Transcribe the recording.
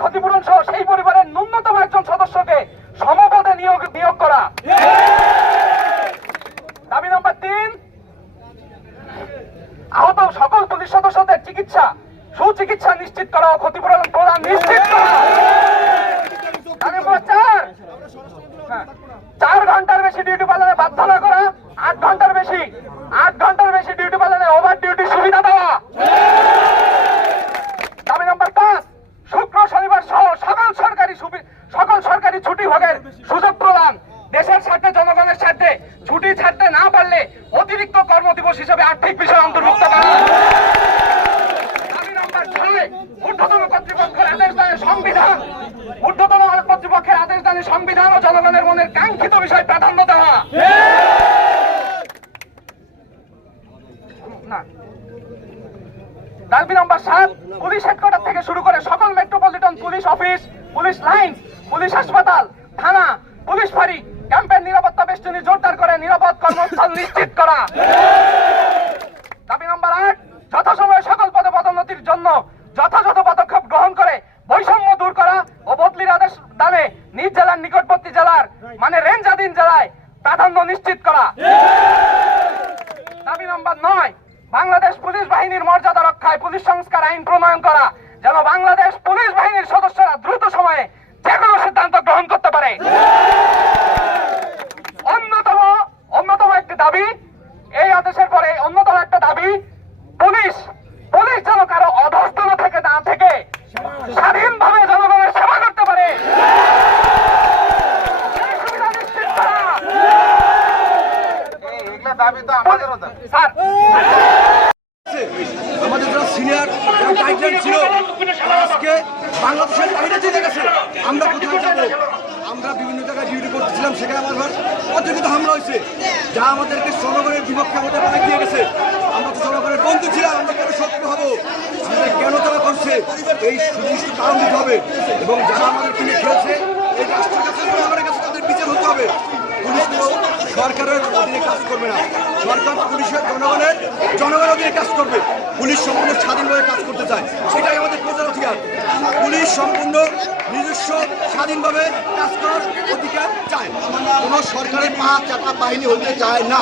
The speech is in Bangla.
ক্ষতিপূরণ সহ সেই পরিবারের ন্যূনতম একজন সদস্যকে সমপদে নিয়োগ নিয়োগ করা। দাবি নম্বর তিন, আহত সকল পুলিশ সদস্যদের চিকিৎসা, সুচিকিৎসা নিশ্চিত করা ক্ষতিপূরণ প্রদান নিশ্চিত করা। চার ঘণ্টার বেশি ডিউটি পালনে বাধ্য না করা, আট ঘণ্টার বেশি আট ঘণ্টার বেশি ডিউটি পালনে ওভার ডিউটি সুবিধা দেওয়া দাবি নম্বর পাঁচ শুক্র শনিবার সহ সকল সরকারি সুবি- সকল সরকারি ছুটি ভোগের সুযোগ প্রদান দেশের স্বার্থে জনগণের স্বার্থে ছুটি ছাড়তে না পারলে অতিরিক্ত কর্মদিবস হিসেবে আর্থিক বিষয় অন্তর্ভুক্ত করা। নম্বর সাত, পুলিশ থেকে শুরু করে সকল metropolitan police office, police line, police হাসপাতাল নিরাপদ নিশ্চিত করা। দাবি নম্বর আট, যথাসময়ে সকল পদে পদোন্নতির জন্য যথাযথ পদক্ষেপ গ্রহণ করে বৈষম্য দূর করা ও বদলির আদেশ দানে নিজ জেলার নিকটবর্তী জেলার মানে রেঞ্জাধীন জেলায় প্রাধান্য নিশ্চিত করা। দাবি নম্বর নয়, বাংলাদেশ পুলিশ বাহিনীর মর্যাদা রক্ষায় পুলিশ সংস্কার আইন প্রণয়ন করা। যেন বাংলাদেশ পুলিশ বাহিনীর সদস্যরা দ্রুত সময়ে যে কোনো সিদ্ধান্ত গ্রহণ করতে পারে অন্যতম অন্যতম একটি দাবি এই আদেশের পরে অন্যতম একটা দাবি পুলিশ। পুলিশ যেন কারও অধস্তন থেকে না থেকে স্বাধীনভাবে জনগণের সেবা করতে পারে। দাবি তো আমাদেরও স্যার। আমাদের যারা সিনিয়র গাইডলাইন ছিল আজকে বাংলাদেশের বাইরে চলে গেছে। আমরা কোথায় যাব? আমরা বিভিন্ন জায়গায় ডিউটি করতেছিলাম, সেখানে আমার অতর্কিত হামলা হয়েছে। যা আমাদেরকে জনগণের বিপক্ষে আমাদের বাড়ি দিয়ে গেছে। আমরা তো জনগণের বন্ধু ছিলাম, আমরা কেন শত্রু হব? আমাদের কেন তারা করছে? এই সুনির্দিষ্ট কারণ দিতে হবে। এবং যারা আমাদের কিনে খেলছে, এই রাষ্ট্রের কাছে জনগণের কাছে তাদের বিচার হতে হবে। পুলিশ সরকারের অধীনে কাজ করবে না। সরকার পুলিশের জনগণের জনগণের অধীনে কাজ করবে। পুলিশ সম্পূর্ণ স্বাধীনভাবে কাজ করতে চায়। সেটাই আমাদের প্রচার অধিকার। পুলিশ সম্পূর্ণ নিজস্ব স্বাধীনভাবে কাজ করার অধিকার চায়। কোনো সরকারের পা চাটা বাহিনী হতে চায় না।